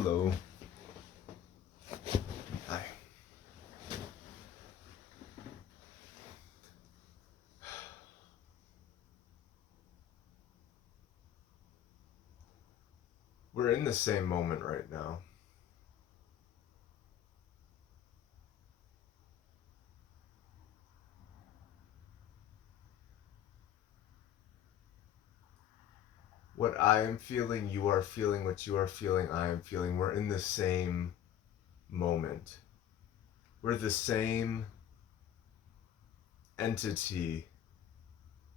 Hello. Hi. We're in the same moment right now. What I am feeling, you are feeling. What you are feeling, I am feeling. We're in the same moment. We're the same entity,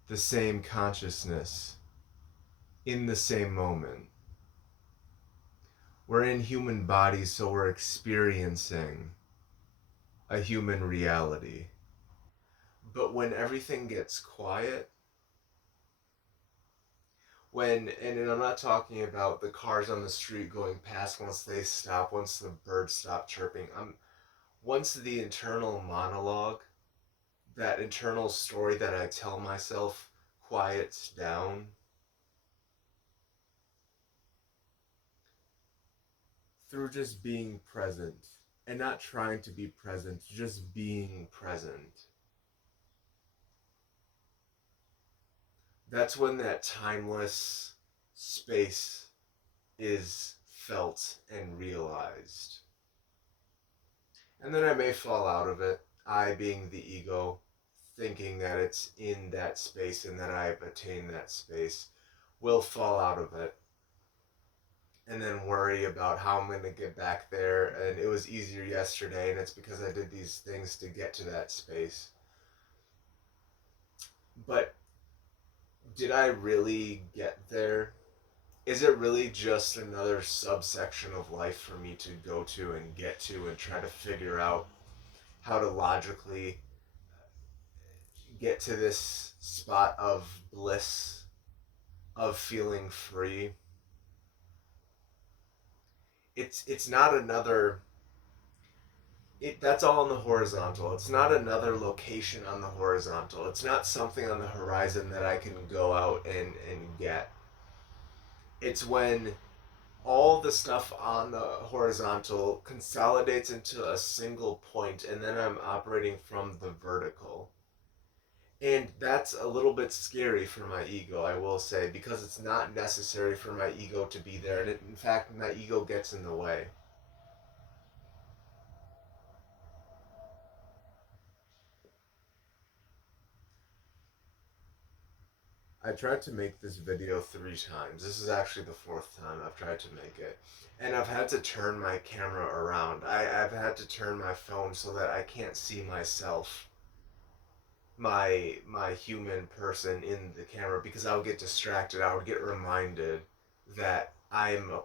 the same consciousness, in the same moment. We're in human bodies, so we're experiencing a human reality. But when everything gets quiet, and I'm not talking about the cars on the street going past once they stop, once the birds stop chirping. Once the internal monologue, that internal story that I tell myself quiets down, through just being present and not trying to be present, just being present. That's when that timeless space is felt and realized. And then I may fall out of it, I being the ego, thinking that it's in that space and that I've attained that space, will fall out of it and then worry about how I'm going to get back there. And it was easier yesterday, and it's because I did these things to get to that space. But did I really get there? Is it really just another subsection of life for me to go to and get to and try to figure out how to logically get to this spot of bliss, of feeling free? It's not another that's all on the horizontal. It's not another location on the horizontal. It's not something on the horizon that I can go out and get. It's when all the stuff on the horizontal consolidates into a single point and then I'm operating from the vertical. And that's a little bit scary for my ego, I will say, because it's not necessary for my ego to be there. And in fact, my ego gets in the way. I tried to make this video 3 times. This is actually the 4th time I've tried to make it. And I've had to turn my camera around. I've had to turn my phone so that I can't see myself, my human person in the camera, because I would get distracted. I would get reminded that I'm a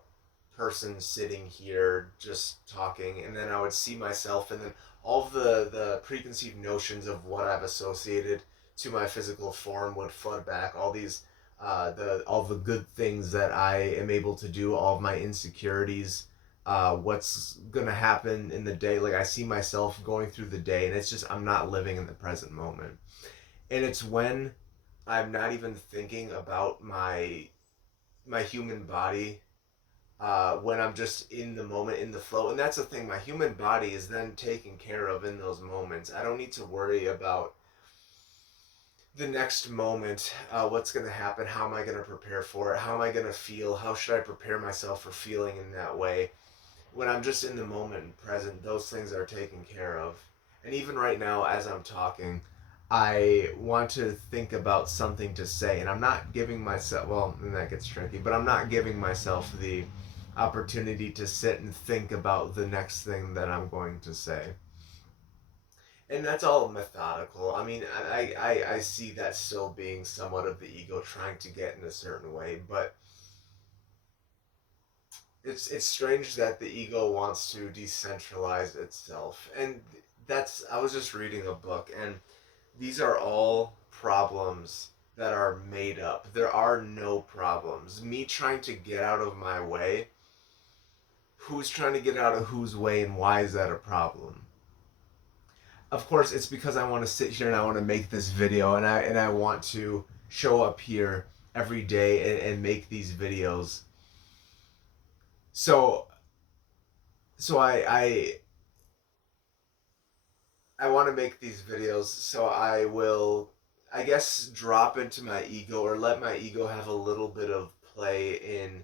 person sitting here just talking, and then I would see myself, and then all of the preconceived notions of what I've associated to my physical form would flood back. All the good things that I am able to do, all of my insecurities, what's gonna happen in the day. Like I see myself going through the day, and it's just I'm not living in the present moment. And it's when I'm not even thinking about my human body, when I'm just in the moment, in the flow. And that's the thing, my human body is then taken care of in those moments. I don't need to worry about the next moment, what's going to happen, how am I going to prepare for it, how am I going to feel, how should I prepare myself for feeling in that way. When I'm just in the moment and present, those things are taken care of. And even right now, as I'm talking, I want to think about something to say, and I'm not giving myself, well, and that gets tricky, but I'm not giving myself the opportunity to sit and think about the next thing that I'm going to say. And that's all methodical. I mean, I see that still being somewhat of the ego trying to get in a certain way, but it's strange that the ego wants to decentralize itself. And that's I was just reading a book, and these are all problems that are made up. There are no problems. Me trying to get out of my way, who's trying to get out of whose way, and why is that a problem? Of course, it's because I want to sit here and I want to make this video, and I want to show up here every day and make these videos. So so I want to make these videos, so I will, I guess, drop into my ego or let my ego have a little bit of play in,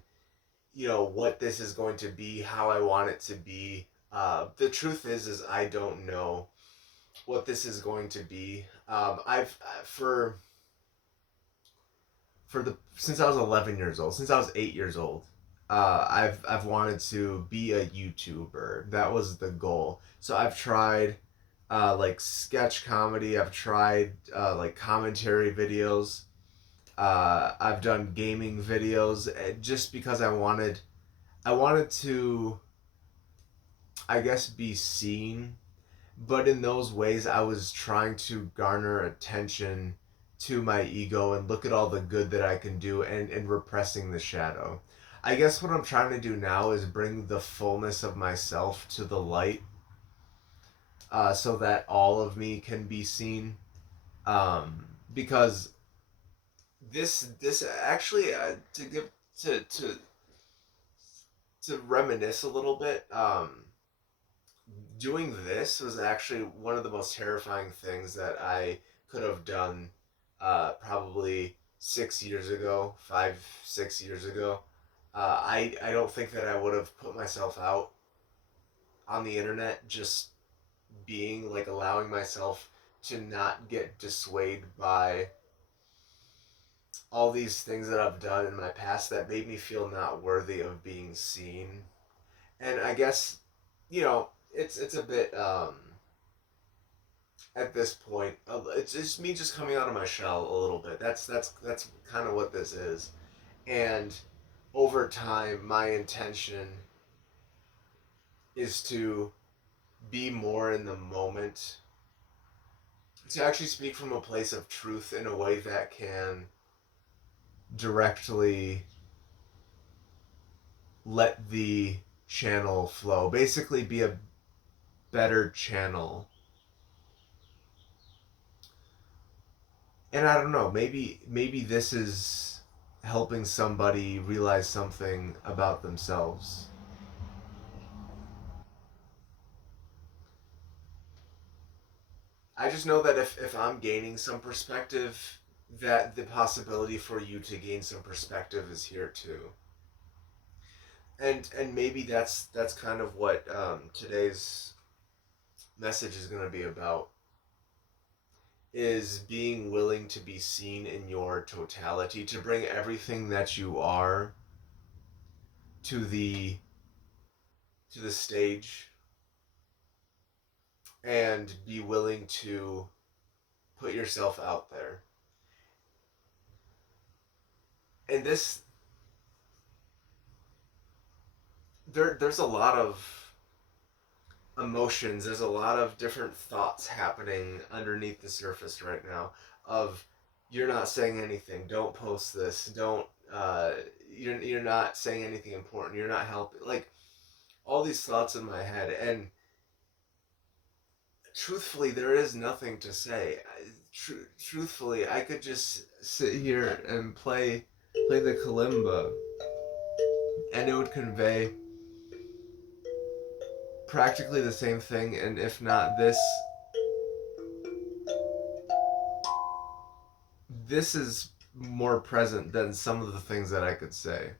what this is going to be, how I want it to be. The truth is I don't know what this is going to be. I've for the since I was 11 years old, since I was 8 years old, I've wanted to be a YouTuber. That was the goal. So I've tried like sketch comedy. I've tried like commentary videos. I've done gaming videos just because I wanted to, I guess, be seen, but in those ways I was trying to garner attention to my ego and look at all the good that I can do, and repressing the shadow. I guess what I'm trying to do now is bring the fullness of myself to the light, so that all of me can be seen. Because this actually, to reminisce a little bit, doing this was actually one of the most terrifying things that I could have done, probably 6 years ago, 5, 6 years ago. I don't think that I would have put myself out on the internet, just being like allowing myself to not get dissuaded by all these things that I've done in my past that made me feel not worthy of being seen. And I guess, it's a bit, at this point, it's just me just coming out of my shell a little bit. That's kind of what this is. And over time, my intention is to be more in the moment, to actually speak from a place of truth in a way that can directly let the channel flow. Basically, be a better channel. And I don't know, maybe this is helping somebody realize something about themselves. I just know that if I'm gaining some perspective, that the possibility for you to gain some perspective is here too. And maybe that's kind of what, today's message is going to be about, is being willing to be seen in your totality, to bring everything that you are to the stage, and be willing to put yourself out there. And there's a lot of emotions, there's a lot of different thoughts happening underneath the surface right now, of, you're not saying anything, don't post this, don't, you're not saying anything important, you're not helping, like, all these thoughts in my head. And truthfully, there is nothing to say. Truthfully, I could just sit here and play the kalimba, and it would convey practically the same thing, and if not this, this is more present than some of the things that I could say.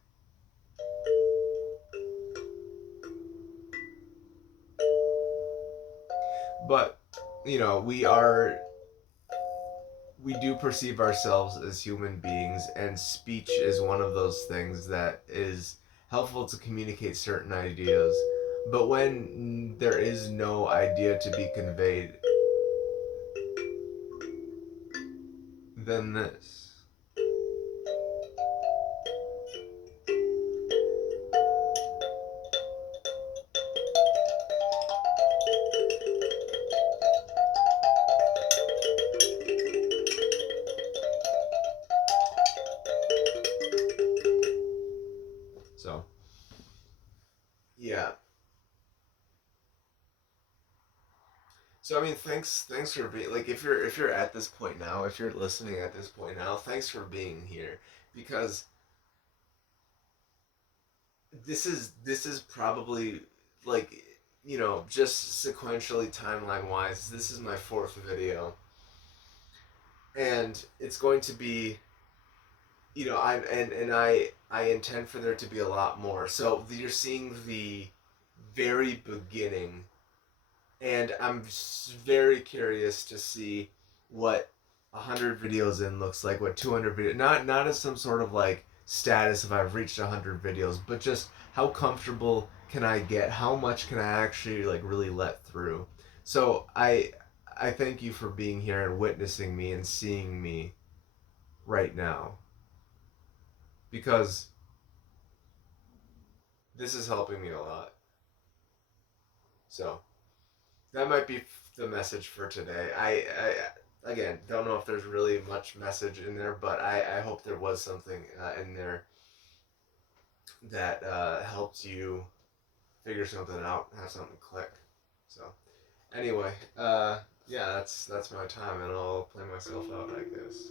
But, we do perceive ourselves as human beings, and speech is one of those things that is helpful to communicate certain ideas. But when there is no idea to be conveyed, then this. So, yeah. So I mean, thanks for being, like, if you're at this point now, if you're listening at this point now, thanks for being here, because this is probably, like, you know, just sequentially timeline wise, this is my fourth video, and it's going to be, you know, I intend for there to be a lot more. So you're seeing the very beginning, and I'm very curious to see what 100 videos in looks like, what 200 videos, not as some sort of like status if I've reached 100 videos, but just how comfortable can I get, how much can I actually like really let through. So I thank you for being here and witnessing me and seeing me right now, because this is helping me a lot. So that might be the message for today. I again don't know if there's really much message in there, but I hope there was something in there that helped you figure something out, have something click. So anyway, yeah, that's my time, and I'll play myself out, I guess.